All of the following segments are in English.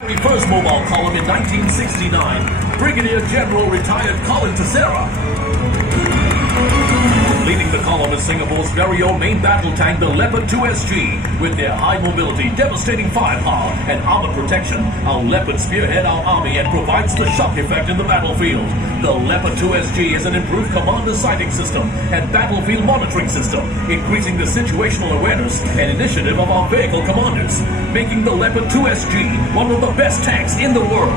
First mobile column in 1969, Brigadier General retired Colin Tissera. Leading the column is Singapore's very own main battle tank, the Leopard 2 SG. With their high mobility, devastating firepower, and armor protection, our Leopard spearhead our army and provides the shock effect in the battlefield. The Leopard 2 SG is an improved commander sighting system and battlefield monitoring system, increasing the situational awareness and initiative of our vehicle commanders, making the Leopard 2 SG one of the best tanks in the world.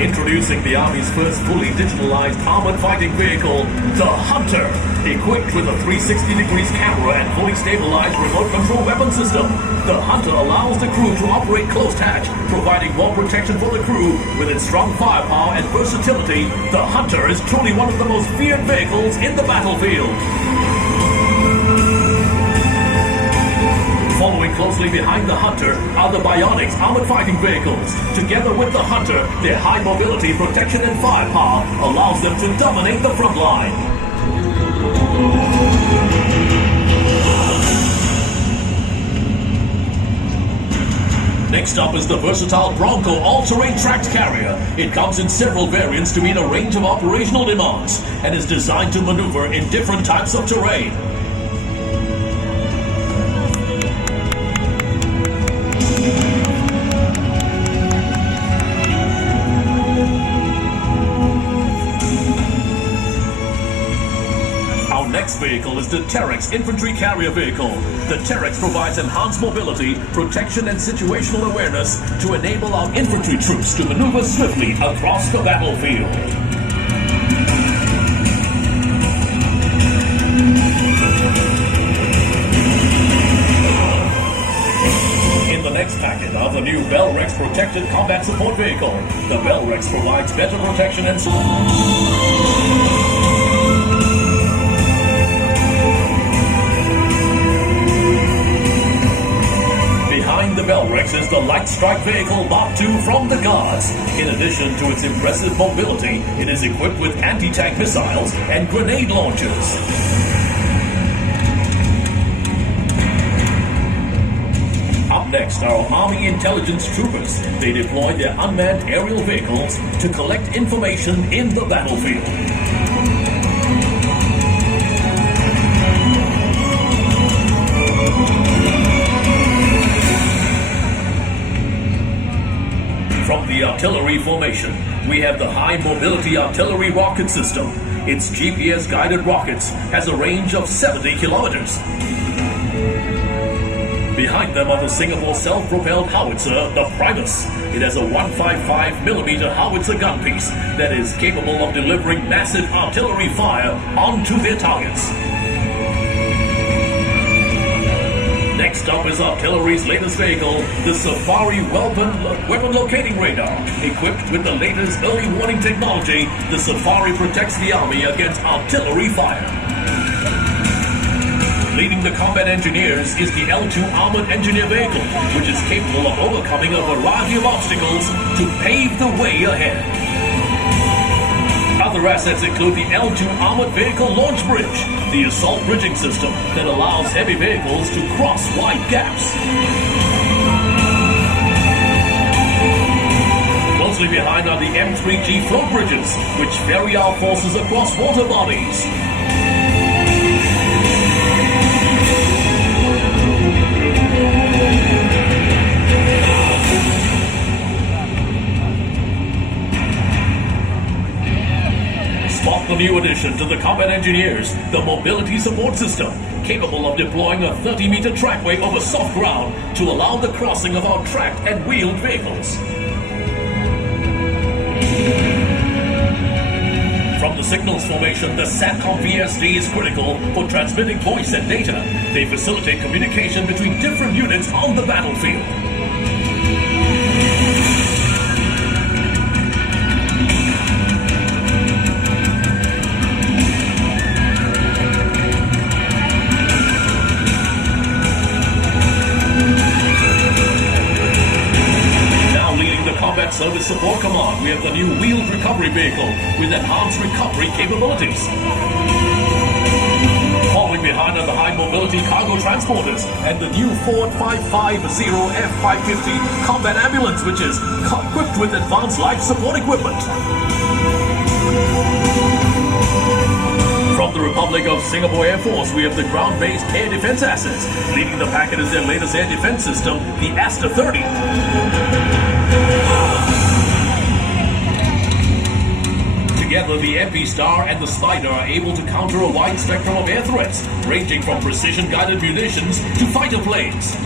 Introducing the Army's first fully digitalized armored fighting vehicle, the Hunter, equipped with a 360 degrees camera and fully stabilized remote control weapon system. The Hunter allows the crew to operate closed hatch, providing more protection for the crew. With its strong firepower and versatility, the Hunter is truly one of the most feared vehicles in the battlefield. Following closely behind the Hunter are the Bionics armored fighting vehicles. Together with the Hunter, their high mobility, protection, and firepower allows them to dominate the front line. Next up is the versatile Bronco all-terrain tracked carrier. It comes in several variants to meet a range of operational demands and is designed to maneuver in different types of terrain. Next vehicle is the Terex Infantry Carrier Vehicle. The Terex provides enhanced mobility, protection, and situational awareness to enable our infantry troops to maneuver swiftly across the battlefield. In the next packet are the new Bell-Rex Protected Combat Support Vehicle. The Bell-Rex provides better protection and the Bell-Rex is the Light Strike Vehicle Mark II from the Guards. In addition to its impressive mobility, it is equipped with anti-tank missiles and grenade launchers. Up next are Army Intelligence Troopers. They deploy their unmanned aerial vehicles to collect information in the battlefield. From the artillery formation, we have the High Mobility Artillery Rocket System. Its GPS-guided rockets has a range of 70 kilometers. Behind them are the Singapore self-propelled howitzer, the Primus. It has a 155mm howitzer gun piece that is capable of delivering massive artillery fire onto their targets. Next up is artillery's latest vehicle, the Safari Weapon Locating Radar. Equipped with the latest early warning technology, the Safari protects the Army against artillery fire. Leading the combat engineers is the L2 Armored Engineer Vehicle, which is capable of overcoming a variety of obstacles to pave the way ahead. Other assets include the L2 Armored Vehicle Launch Bridge, the assault bridging system that allows heavy vehicles to cross wide gaps. Closely behind are the M3G float bridges, which ferry our forces across water bodies. Spot the new addition to the combat engineers, the Mobility Support System, capable of deploying a 30-meter trackway over soft ground to allow the crossing of our tracked and wheeled vehicles. From the signals formation, the SATCOM VSD is critical for transmitting voice and data. They facilitate communication between different units on the battlefield. Service Support Command, we have the new wheeled recovery vehicle with enhanced recovery capabilities. Following behind are the high mobility cargo transporters and the new Ford 550 F550 combat ambulance, which is equipped with advanced life support equipment. From the Republic of Singapore Air Force, we have the ground-based air defense assets. Leading the packet is their latest air defense system, the Aster 30. Together, the MP Star and the Spider are able to counter a wide spectrum of air threats, ranging from precision-guided munitions to fighter planes.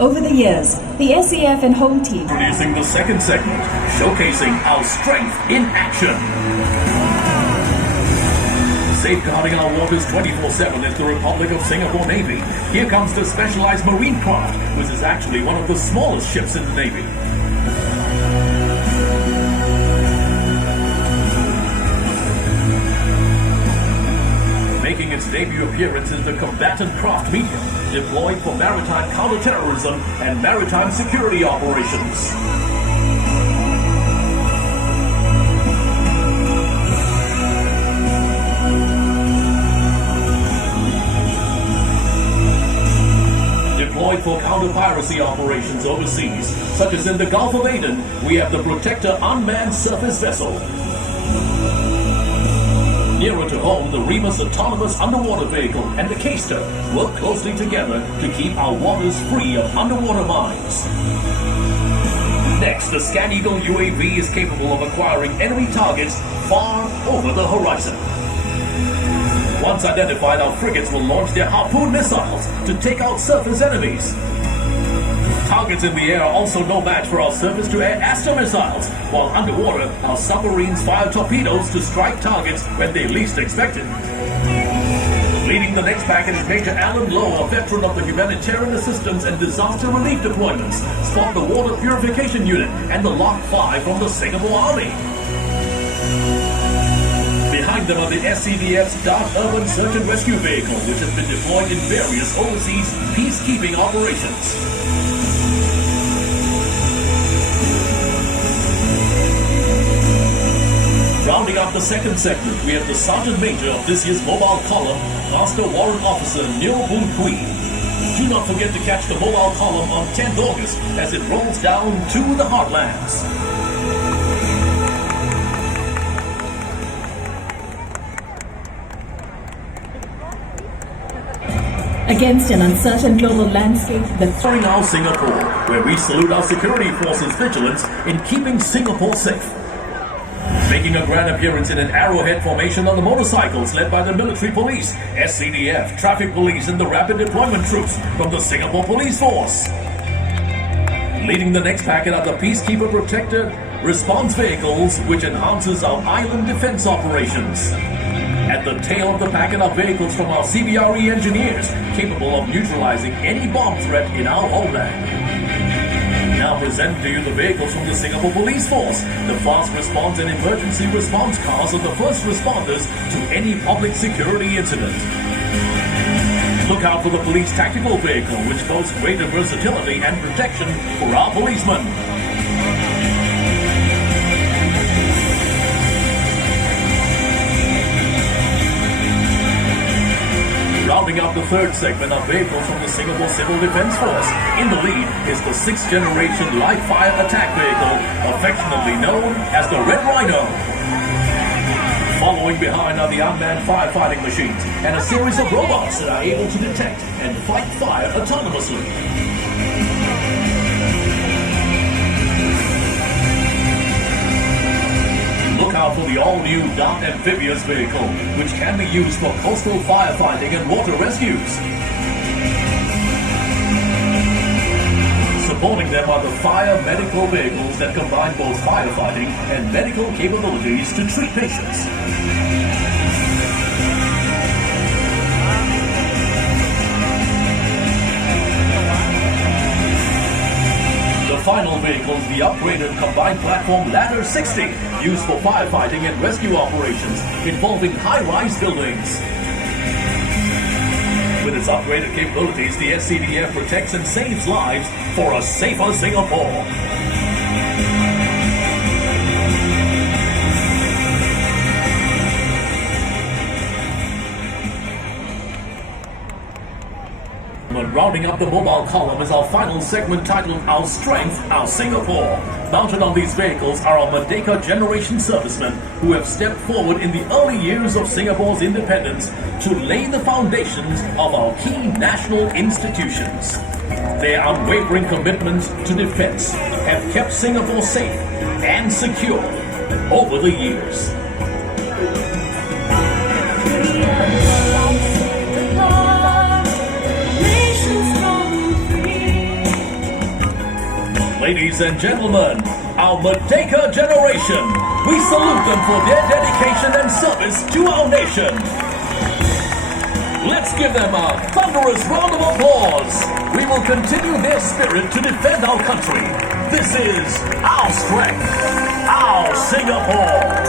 Over the years, the SEF and home team Introducing the second segment, showcasing our strength in action. Safeguarding our waters 24/7 is the Republic of Singapore Navy. Here comes the specialized marine craft, which is actually one of the smallest ships in the Navy. Making its debut appearance is the combatant craft medium, deployed for maritime counterterrorism and maritime security operations. Deployed for counter-piracy operations overseas, such as in the Gulf of Aden, we have the Protector unmanned surface vessel. Nearer to home, the Remus autonomous underwater vehicle and the Caster work closely together to keep our waters free of underwater mines. Next, the Scan Eagle UAV is capable of acquiring enemy targets far over the horizon. Once identified, our frigates will launch their Harpoon missiles to take out surface enemies. Targets in the air are also no match for our surface-to-air Aster missiles, while underwater, our submarines fire torpedoes to strike targets when they least expect it. Leading the next packet is Major Alan Lowe, a veteran of the humanitarian assistance and disaster relief deployments, Spot the Water Purification Unit, and the Lock 5 from the Singapore Army. Behind them are the SCDF's Dark Urban Search and Rescue Vehicle, which has been deployed in various overseas peacekeeping operations. Rounding up the second segment, we have the Sergeant Major of this year's Mobile Column, Master Warrant Officer Neo Boon Kui. Do not forget to catch the Mobile Column on 10th August as it rolls down to the heartlands. against an uncertain global landscape. Starting now Singapore, where we salute our security forces' vigilance in keeping Singapore safe. Making a grand appearance in an arrowhead formation on the motorcycles led by the military police, SCDF, traffic police and the rapid deployment troops from the Singapore Police Force. Leading the next packet are the Peacekeeper Protected Response Vehicles, which enhances our island defense operations. At the tail of the packet are vehicles from our CBRE engineers, capable of neutralizing any bomb threat in our homeland. Now present to you the vehicles from the Singapore Police Force. The fast response and emergency response cars are the first responders to any public security incident. Look out for the police tactical vehicle, which boasts greater versatility and protection for our policemen. Rounding out the third segment are vehicles from the Singapore Civil Defence Force. In the lead is the 6th generation live fire attack vehicle, affectionately known as the Red Rhino. Following behind are the unmanned firefighting machines and a series of robots that are able to detect and fight fire autonomously. Look out for the all-new Dark Amphibious vehicle, which can be used for coastal firefighting and water rescues. Supporting them are the fire medical vehicles that combine both firefighting and medical capabilities to treat patients. The final vehicle is the upgraded combined platform Ladder 60, used for firefighting and rescue operations involving high-rise buildings. With its upgraded capabilities, the SCDF protects and saves lives for a safer Singapore. Rounding up the mobile column is our final segment titled Our Strength, Our Singapore. Mounted on these vehicles are our Merdeka generation servicemen who have stepped forward in the early years of Singapore's independence to lay the foundations of our key national institutions. Their unwavering commitment to defense have kept Singapore safe and secure over the years. Ladies and gentlemen, our Merdeka generation, we salute them for their dedication and service to our nation. Let's give them a thunderous round of applause. We will continue their spirit to defend our country. This is our strength, our Singapore.